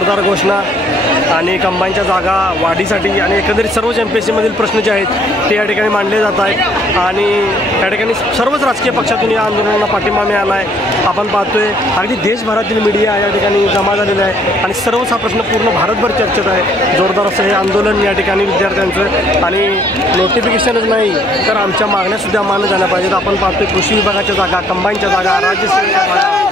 जोरदार घोषणा आणि कंबाईनच्या जागा वाढीसाठी आणि एकंदरीत सर्वच MPSC मधील प्रश्न जे आहेत ते या ठिकाणी मांडले जात आहेत आणि या ठिकाणी सर्वच राजकीय पक्षातून या आंदोलनाला पाठिंबा मिळाला आहे। आपण पाहतोय अगदी देशभरातील मीडिया या ठिकाणी जमा झालेला आहे आणि सर्वच हा प्रश्न पूर्ण भारतभर चर्चेत आहे। जोरदार असं हे आंदोलन या ठिकाणी विद्यार्थ्यांचं आणि नोटिफिकेशनच नाही तर आमच्या मागण्यासुद्धा मान्य झाल्या पाहिजेत। आपण पाहतोय कृषी विभागाच्या जागा, कंबाईनच्या जागा, राज्यसेवेच्या जागा